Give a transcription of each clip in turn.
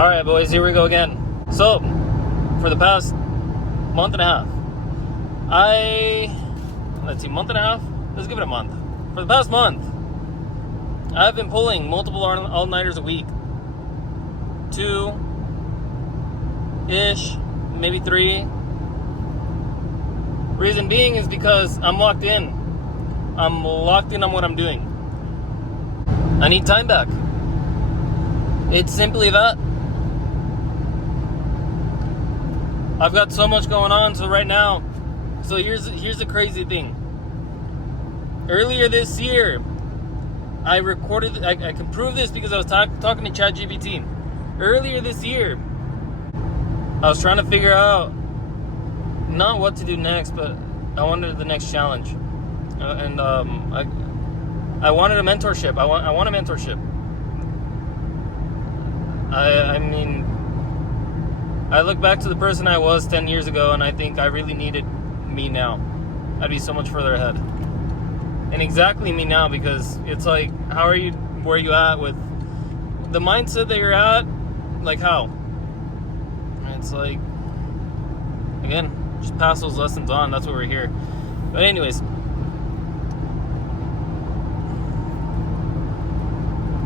Alright, boys, here we go again. So, for the past month and a half, month and a half? Let's give it a month. For the past month, I've been pulling multiple all-nighters a week. 2-ish, maybe 3. Reason being is because I'm locked in. I'm locked in on what I'm doing. I need time back. It's simply that. I've got so much going on, so right now, here's the crazy thing. Earlier this year, I can prove this because I was talking to ChatGPT. Earlier this year, I was trying to figure out not what to do next, but I wanted the next challenge. I wanted a mentorship. I want a mentorship. I mean, I look back to the person I was 10 years ago, and I think I really needed me now. I'd be so much further ahead. And exactly me now, because it's like, where are you at with the mindset that you're at? Like, how? And it's like, again, just pass those lessons on. That's why we're here. But anyways,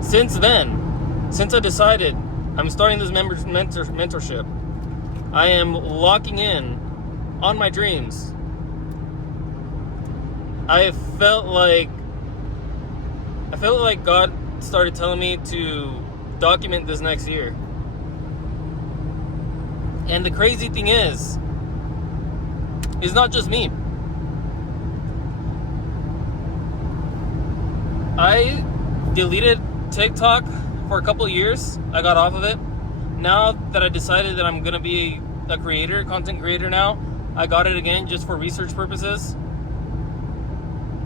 since I decided I'm starting this mentorship, I am locking in on my dreams. I felt like God started telling me to document this next year. And the crazy thing is not just me. I deleted TikTok for a couple of years. I got off of it. Now that I decided that I'm gonna be a content creator now, I got it again just for research purposes.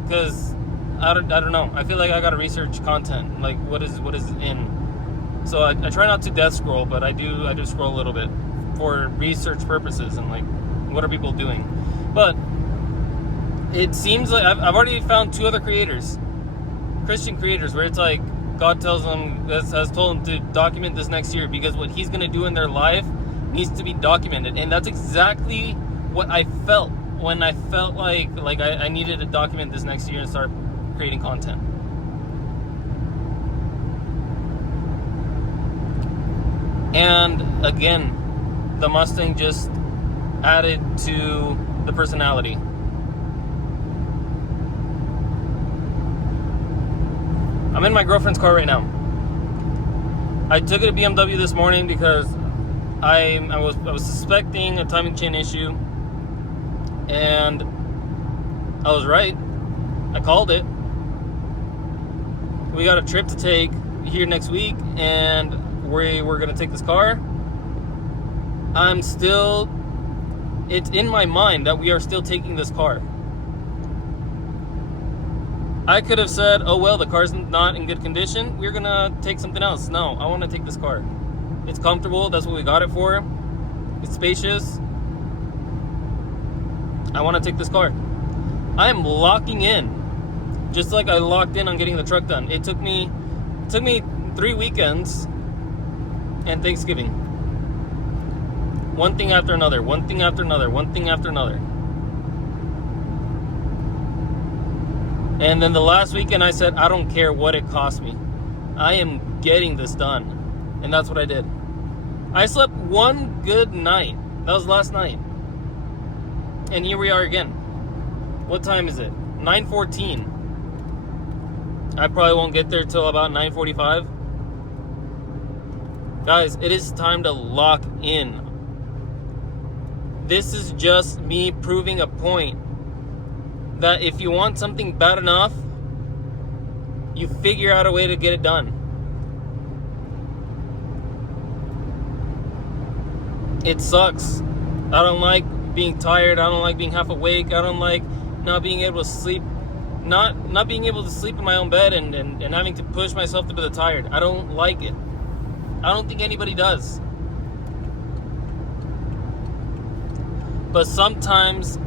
Because I don't know. I feel like I gotta research content, like what is in. So I try not to death scroll, but I do scroll a little bit for research purposes and like what are people doing. But it seems like I've already found 2 other creators, Christian creators, where it's like God has told them to document this next year because what He's gonna do in their life needs to be documented, and that's exactly what I felt when I felt like I needed to document this next year and start creating content. And again, the Mustang just added to the personality. I'm in my girlfriend's car right now. I took it to BMW this morning because I was suspecting a timing chain issue, and I was right. I called it. We got a trip to take here next week, and we're gonna take this car. It's in my mind that we are still taking this car. I could have said, oh well, the car's not in good condition, we're gonna take something else. No, I want to take this car. It's comfortable, that's what we got it for. It's spacious. I want to take this car. I am locking in, just like I locked in on getting the truck done. It took me 3 weekends and Thanksgiving. One thing after another, one thing after another, one thing after another. And then the last weekend I said, I don't care what it costs me. I am getting this done. And that's what I did. I slept one good night. That was last night. And here we are again. What time is it? 9:14. I probably won't get there till about 9:45. Guys, it is time to lock in. This is just me proving a point that if you want something bad enough, you figure out a way to get it done. It sucks. I don't like being tired. I don't like being half awake. I don't like not being able to sleep. Not being able to sleep in my own bed and having to push myself to the tired. I don't like it. I don't think anybody does. But sometimes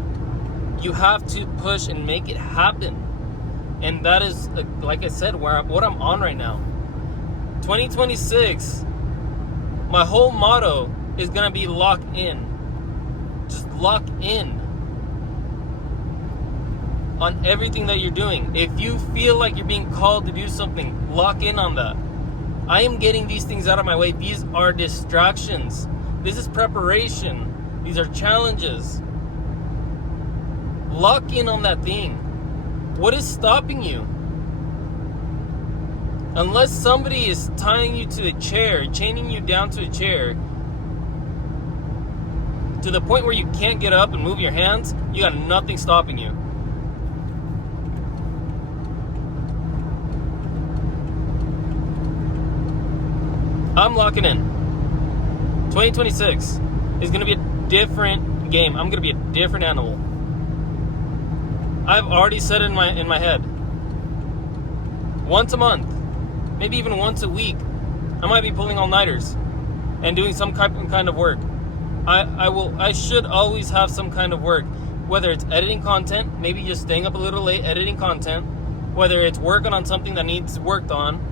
you have to push and make it happen. And that is, like I said, what I'm on right now. 2026 My whole motto is going to be lock in. Just lock in on everything that you're doing. If you feel like you're being called to do something, lock in on that. I am getting these things out of my way. These are distractions. This is preparation. These are challenges. Lock in on that thing. What is stopping you? Unless somebody is tying you to a chair, chaining you down to a chair, to the point where you can't get up and move your hands, you got nothing stopping you. I'm locking in. 2026 is going to be a different game. I'm going to be a different animal. I've already said it in my head. Once a month, maybe even once a week, I might be pulling all-nighters and doing some kind of work. I should always have some kind of work, whether it's editing content, maybe just staying up a little late editing content, whether it's working on something that needs worked on.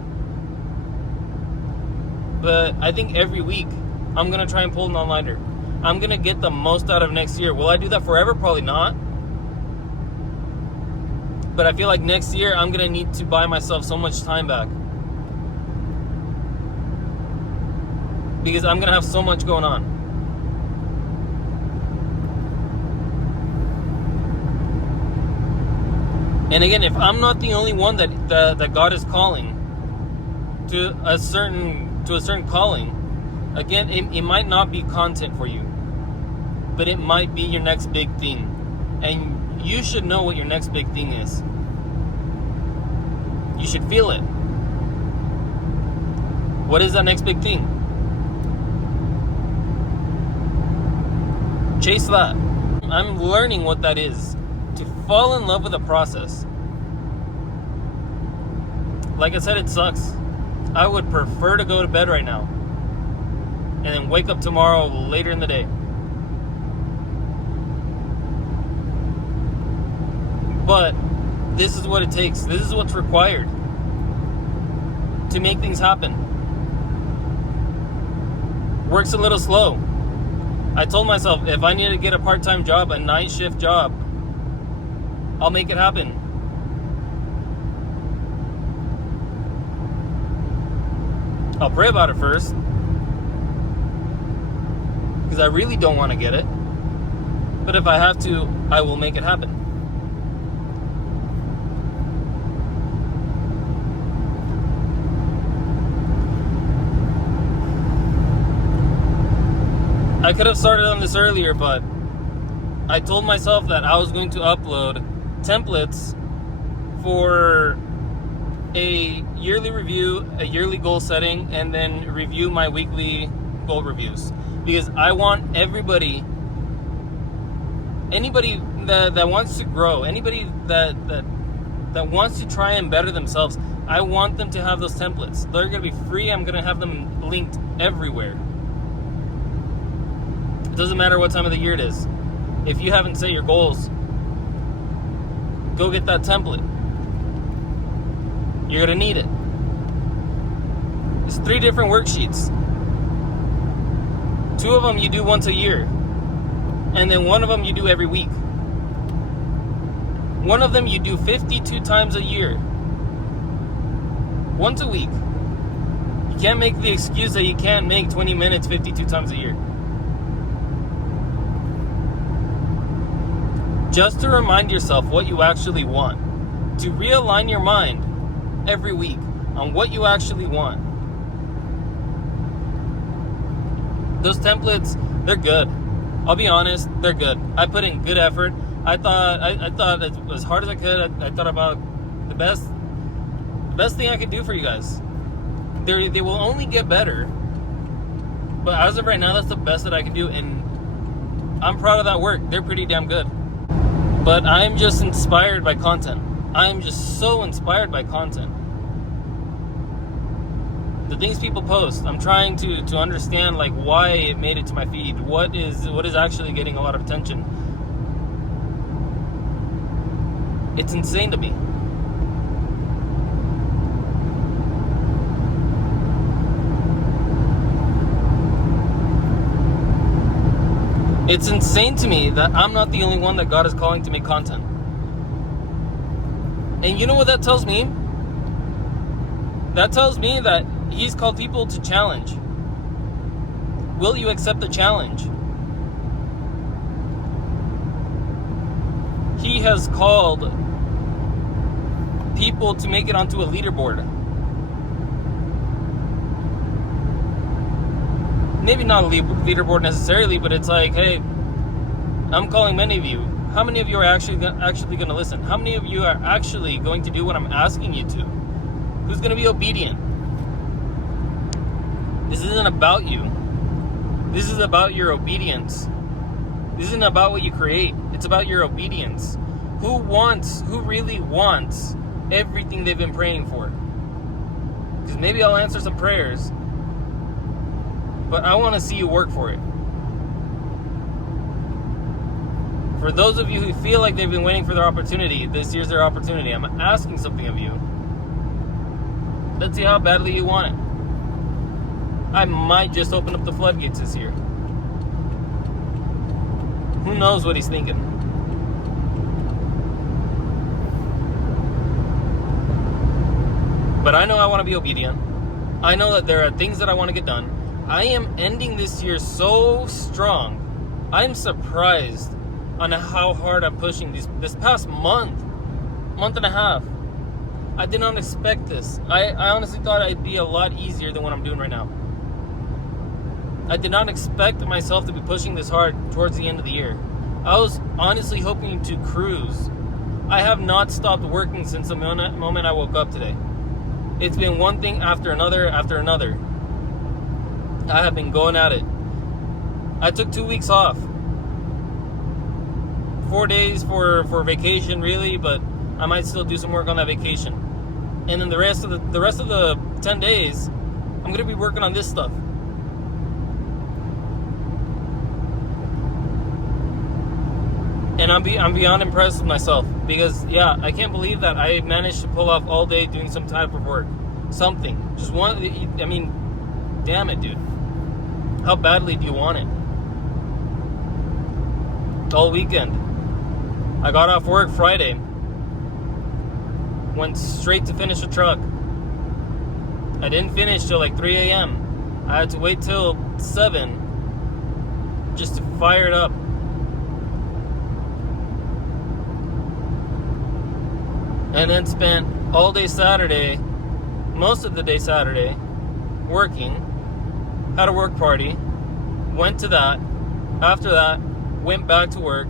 But I think every week I'm going to try and pull an all-nighter. I'm going to get the most out of next year. Will I do that forever? Probably not. But I feel like next year I'm going to need to buy myself so much time back. Because I'm going to have so much going on. And again, if I'm not the only one that God is calling to a certain calling, again, it might not be content for you, but it might be your next big thing. And you should know what your next big thing is. You should feel it. What is that next big thing? Chase that. I'm learning what that is. To fall in love with the process. Like I said, it sucks. I would prefer to go to bed right now and then wake up tomorrow later in the day. But this is what it takes. This is what's required to make things happen. Work's a little slow. I told myself if I need to get a part-time job, a night shift job, I'll make it happen. I'll pray about it first, because I really don't want to get it. But if I have to, I will make it happen. I could have started on this earlier, but I told myself that I was going to upload templates for a yearly review, a yearly goal setting, and then review my weekly goal reviews. Because I want anybody that wants to grow, anybody that wants to try and better themselves, I want them to have those templates. They're going to be free. I'm going to have them linked everywhere. It doesn't matter what time of the year it is. If you haven't set your goals, go get that template. You're going to need it. It's 3 different worksheets. 2 of them you do once a year. And then 1 of them you do every week. 1 of them you do 52 times a year. Once a week. You can't make the excuse that you can't make 20 minutes 52 times a year. Just to remind yourself what you actually want. To realign your mind every week on what you actually want. Those templates, they're good. I'll be honest, they're good. I put in good effort. I thought as hard as I could. I thought about the best thing I could do for you guys. They will only get better. But as of right now, that's the best that I can do, and I'm proud of that work. They're pretty damn good. But I'm just inspired by content. I'm just so inspired by content. The things people post, I'm trying to understand like why it made it to my feed. What is actually getting a lot of attention. It's insane to me. It's insane to me that I'm not the only one that God is calling to make content. And you know what that tells me? That tells me that He's called people to challenge. Will you accept the challenge? He has called people to make it onto a leaderboard. Maybe not a leaderboard necessarily, but it's like, hey, I'm calling many of you. How many of you are actually going to listen? How many of you are actually going to do what I'm asking you to? Who's going to be obedient? This isn't about you. This is about your obedience. This isn't about what you create. It's about your obedience. Who really wants everything they've been praying for? Because maybe I'll answer some prayers, but I want to see you work for it. For those of you who feel like they've been waiting for their opportunity, this year's their opportunity. I'm asking something of you. Let's see how badly you want it. I might just open up the floodgates this year. Who knows what He's thinking? But I know I want to be obedient. I know that there are things that I want to get done. I am ending this year so strong. I'm surprised on how hard I'm pushing this past month and a half. I did not expect this. I honestly thought it'd be a lot easier than what I'm doing right now. I did not expect myself to be pushing this hard towards the end of the year. I was honestly hoping to cruise. I have not stopped working since the moment I woke up today. It's been one thing after another after another. I have been going at it. I took 2 weeks off. 4 days for vacation, really, but I might still do some work on that vacation. And then the rest of the 10 days, I'm going to be working on this stuff. And I'm beyond impressed with myself because, yeah, I can't believe that I managed to pull off all day doing some type of work. Something. Just one. I mean, damn it, dude. How badly do you want it? All weekend. I got off work Friday. Went straight to finish a truck. I didn't finish till like 3 a.m. I had to wait till 7 just to fire it up. And then spent all day Saturday, most of the day Saturday, working. Had a work party. Went to that. After that, went back to work.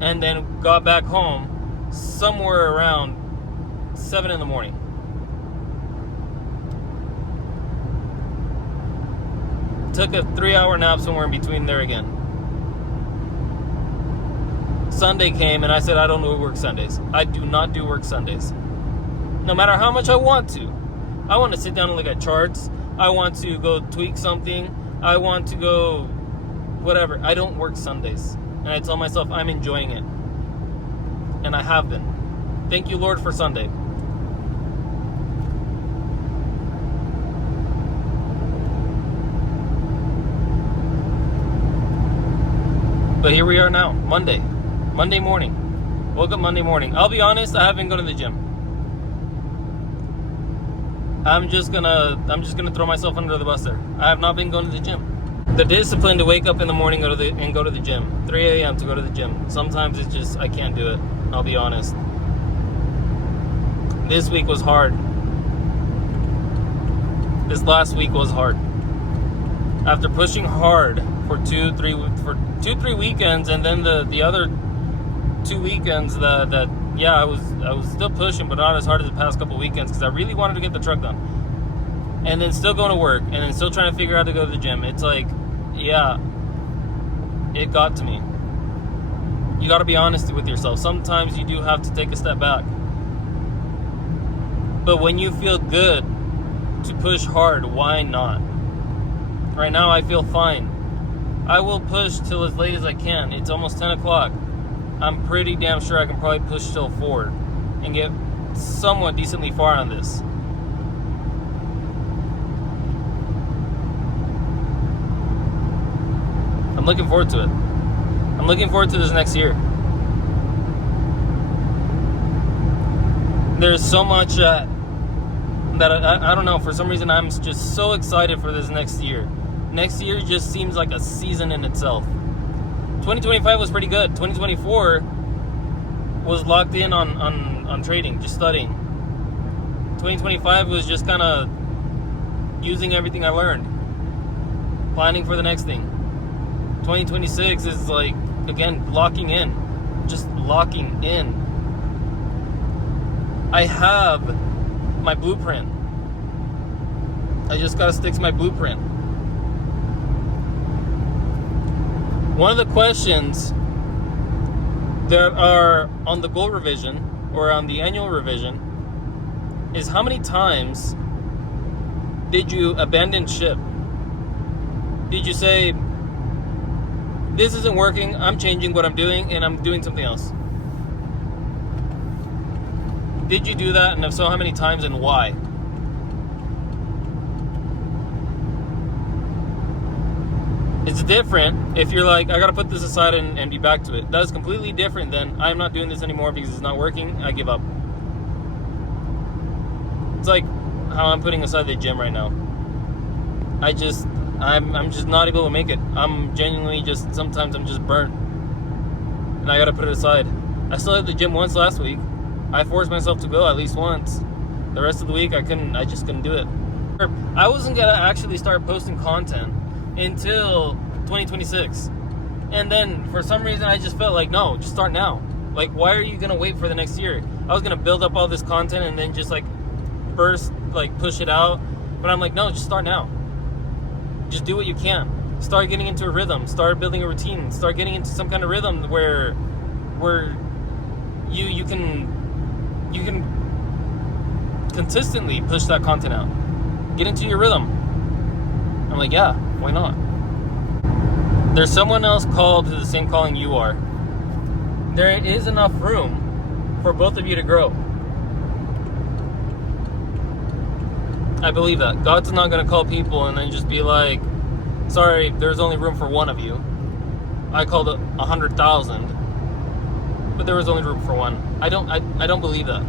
And then got back home somewhere around 7 in the morning. Took a 3-hour nap somewhere in between there again. Sunday came and I said I don't do work Sundays. I do not do work Sundays. No matter how much I want to. I want to sit down and look at charts. I want to go tweak something. I want to go whatever. I don't work Sundays. And I tell myself I'm enjoying it. And I have been. Thank you, Lord, for Sunday. But here we are now, Monday morning. Woke up Monday morning. I'll be honest, I haven't been going to the gym. I'm just gonna throw myself under the bus there. I have not been going to the gym. The discipline to wake up in the morning, go to the gym. 3 a.m. to go to the gym. Sometimes it's just I can't do it. I'll be honest. This week was hard. This last week was hard. After pushing hard for 2-3 weekends, and then the other 2 weekends that I was still pushing, but not as hard as the past couple weekends because I really wanted to get the truck done. And then still going to work, and then still trying to figure out how to go to the gym. It's like, yeah, it got to me. You got to be honest with yourself. Sometimes you do have to take a step back. But when you feel good to push hard, why not? Right now I feel fine. I will push till as late as I can. It's almost 10 o'clock. I'm pretty damn sure I can probably push till 4 and get somewhat decently far on this. I'm looking forward to it. I'm looking forward to this next year. There's so much that I don't know, for some reason I'm just so excited for this next year. Next year just seems like a season in itself. 2025 was pretty good. 2024 was locked in on trading, just studying. 2025 was just kind of using everything I learned, planning for the next thing. 2026 is like, again, locking in, just locking in. I have my blueprint. I just gotta stick to my blueprint. One of the questions that are on the goal revision or on the annual revision is, how many times did you abandon ship? Did you say, this isn't working, I'm changing what I'm doing and I'm doing something else? Did you do that? And if so, how many times and why? It's different if you're like, I gotta put this aside and be back to it. That is completely different than, I'm not doing this anymore because it's not working, I give up. It's like how I'm putting aside the gym right now. I'm just not able to make it. I'm genuinely just, sometimes I'm just burnt. And I gotta put it aside. I still hit the gym once last week. I forced myself to go at least once. The rest of the week I just couldn't do it. I wasn't gonna actually start posting content until 2026. And then for some reason I just felt like, no, just start now. Like, why are you gonna wait for the next year? I was gonna build up all this content and then just like burst, like push it out. But I'm like, no, just start now. Just do what you can. Start getting into a rhythm. Start building a routine. Start getting into some kind of rhythm where you can consistently push that content out. Get into your rhythm. I'm like, yeah, why not? There's someone else called to the same calling you are. There is enough room for both of you to grow. I believe that. God's not going to call people and then just be like, sorry, there's only room for one of you. I called it 100,000, but there was only room for one. I don't believe that.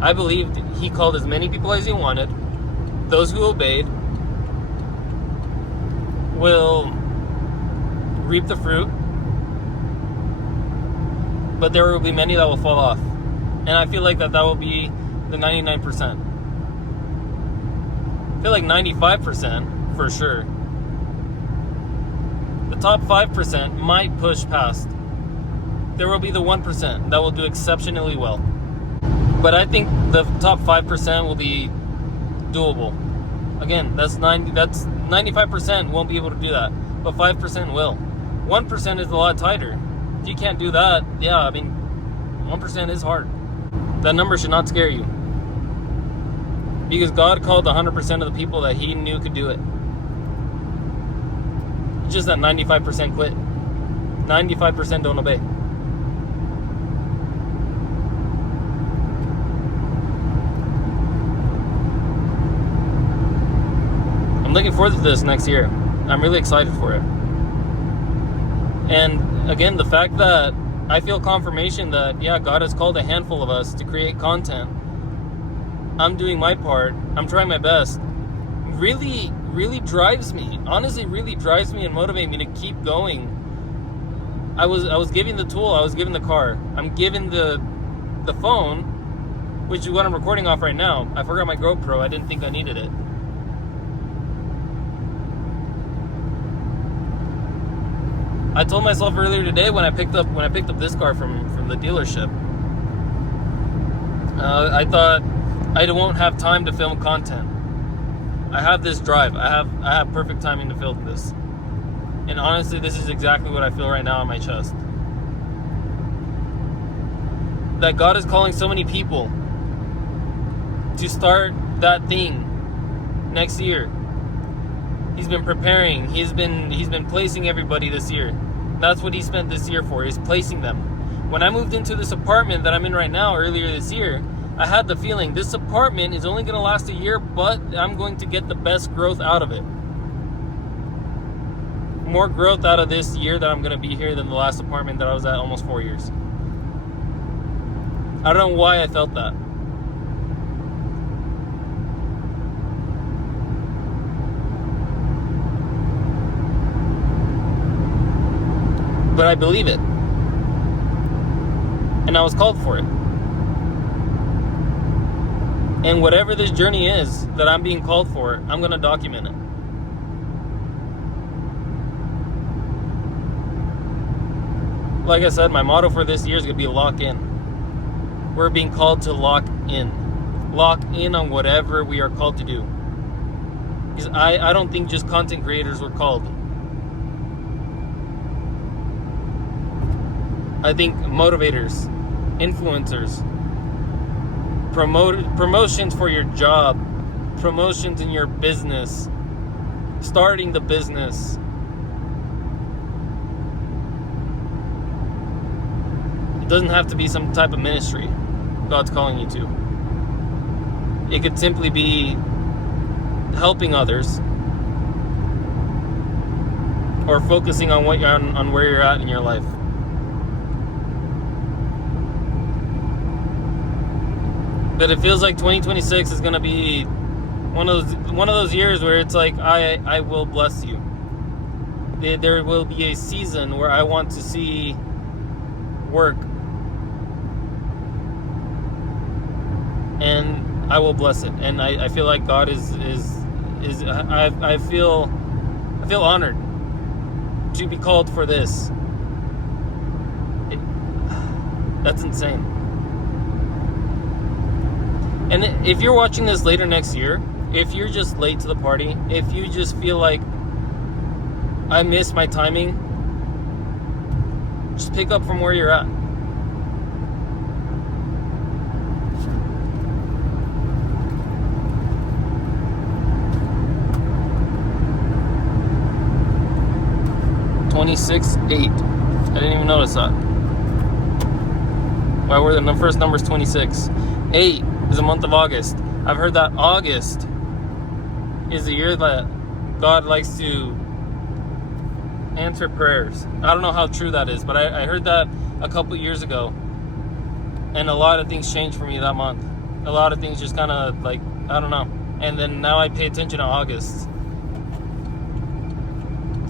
I believed he called as many people as he wanted. Those who obeyed will reap the fruit, but there will be many that will fall off. And I feel like that will be the 99%. I feel like 95% for sure. The top 5% might push past. There will be the 1% that will do exceptionally well. But I think the top 5% will be doable. Again, that's 95% won't be able to do that, but 5% will. 1% is a lot tighter. If you can't do that, yeah, I mean, 1% is hard. That number should not scare you. Because God called 100% of the people that he knew could do it. It's just that 95% quit. 95% don't obey. I'm looking forward to this next year. I'm really excited for it. And again, the fact that I feel confirmation that, yeah, God has called a handful of us to create content. I'm doing my part. I'm trying my best. Really, really drives me. Honestly, really drives me and motivates me to keep going. I was given the tool. I was given the car. I'm given the phone, which is what I'm recording off right now. I forgot my GoPro. I didn't think I needed it. I told myself earlier today when I picked up this car from the dealership, I thought I won't have time to film content. I have this drive. I have perfect timing to film this. And honestly, this is exactly what I feel right now on my chest. That God is calling so many people to start that thing next year. He's been preparing. He's been placing everybody this year. That's what he spent this year for, is placing them. When I moved into this apartment that I'm in right now earlier this year, I had the feeling this apartment is only going to last a year, but I'm going to get the best growth out of it. more growth out of this year that I'm going to be here than the last apartment that I was at almost 4 years. I don't know why I felt that. But I believe it. And I was called for it. And whatever this journey is that I'm being called for, I'm going to document it. Like I said, my motto for this year is going to be lock in. We're being called to lock in. Lock in on whatever we are called to do. Because I don't think just content creators were called. I think motivators, influencers, promotions for your job, promotions in your business, starting the business. It doesn't have to be some type of ministry God's calling you to. It could simply be helping others or focusing on on where you're at in your life. But it feels like 2026 is going to be one of those years where it's like I will bless you. There will be a season where I want to see work, and I will bless it. And I feel like God I feel honored to be called for this. That's insane. And if you're watching this later next year, if you're just late to the party, if you just feel like I missed my timing, just pick up from where you're at. $26.8. I didn't even notice that. Why were the first numbers 26? 8 is the month of August. I've heard that August is the year that God likes to answer prayers. I don't know how true that is, but I heard that a couple years ago, and a lot of things changed for me that month. A lot of things just kind of like, I don't know. And then now I pay attention to August.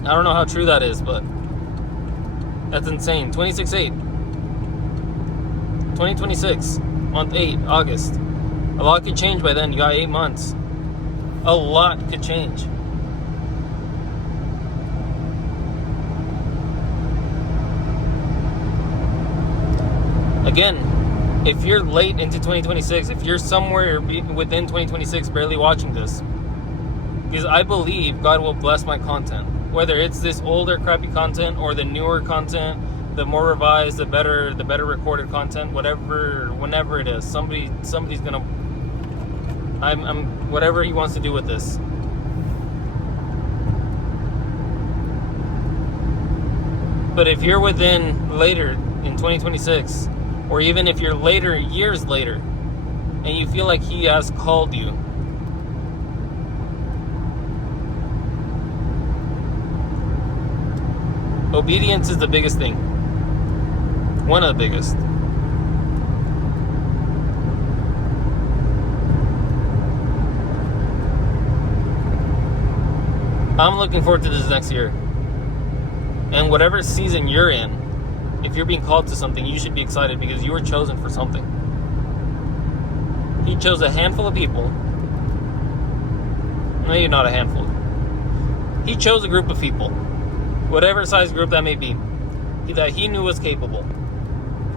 I don't know how true that is, but that's insane. 26/8. 2026, month 8, August. A lot could change by then. You got 8 months. A lot could change. Again, if you're late into 2026, if you're somewhere within 2026 barely watching this, because I believe God will bless my content. Whether it's this older crappy content or the newer content, the more revised, the better recorded content, whenever it is, somebody's gonna. I'm whatever He wants to do with this. But if you're within later in 2026, or even if you're later, years later, and you feel like He has called you, obedience is the biggest thing. One of the biggest. I'm looking forward to this next year. And whatever season you're in, if you're being called to something, you should be excited because you were chosen for something. He chose a handful of people. Maybe not a handful. He chose a group of people. Whatever size group that may be. That He knew was capable.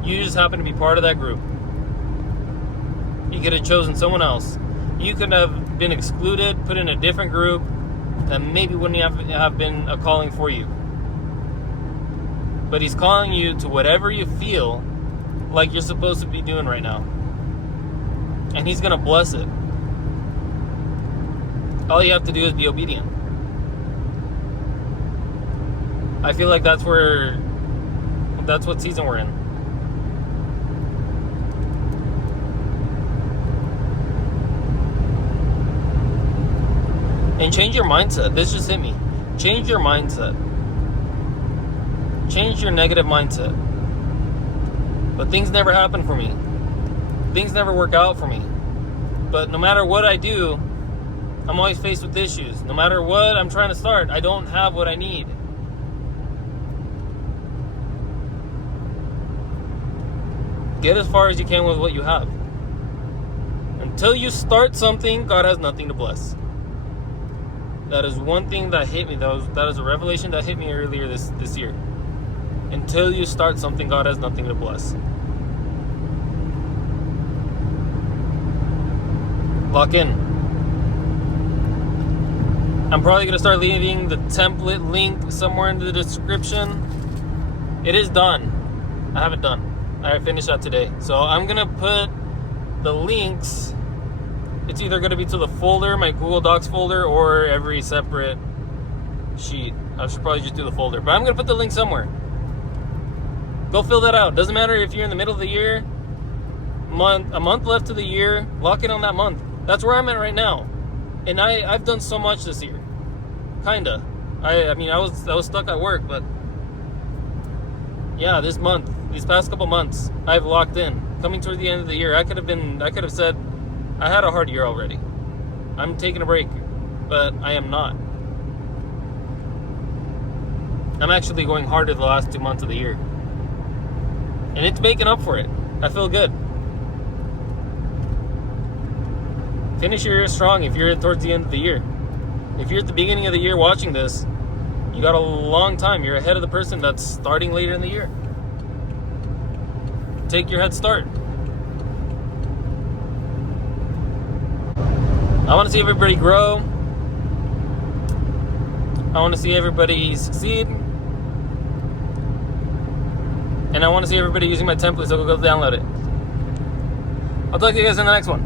You just happen to be part of that group. He could have chosen someone else. You could have been excluded, put in a different group that maybe wouldn't have been a calling for you. But He's calling you to whatever you feel like you're supposed to be doing right now. And He's going to bless it. All you have to do is be obedient. I feel like that's what season we're in. And change your mindset. This just hit me. Change your mindset. change your negative mindset. But things never happen for me. Things never work out for me. But no matter what I do, I'm always faced with issues. No matter what I'm trying to start, I don't have what I need. Get as far as you can with what you have. Until you start something, God has nothing to bless. That is one thing that hit me. That is a revelation that hit me earlier this year. Until you start something, God has nothing to bless. Lock in. I'm probably going to start leaving the template link somewhere in the description. It is done. I have it done. I finished that today. So I'm going to put the links. It's either going to be to the folder, my Google Docs folder, or every separate sheet. I should probably just do the folder. But I'm going to put the link somewhere. Go fill that out. Doesn't matter if you're in the middle of the year, a month left to the year, lock in on that month. That's where I'm at right now. And I've done so much this year. Kinda. I mean, I was stuck at work, but yeah, this month, these past couple months, I've locked in. Coming toward the end of the year, I could have said I had a hard year already. I'm taking a break, but I am not. I'm actually going harder the last 2 months of the year. And it's making up for it. I feel good. Finish your year strong if you're towards the end of the year. If you're at the beginning of the year watching this, you got a long time. You're ahead of the person that's starting later in the year. Take your head start. I want to see everybody grow. I want to see everybody succeed. And I want to see everybody using my template, so go download it. I'll talk to you guys in the next one.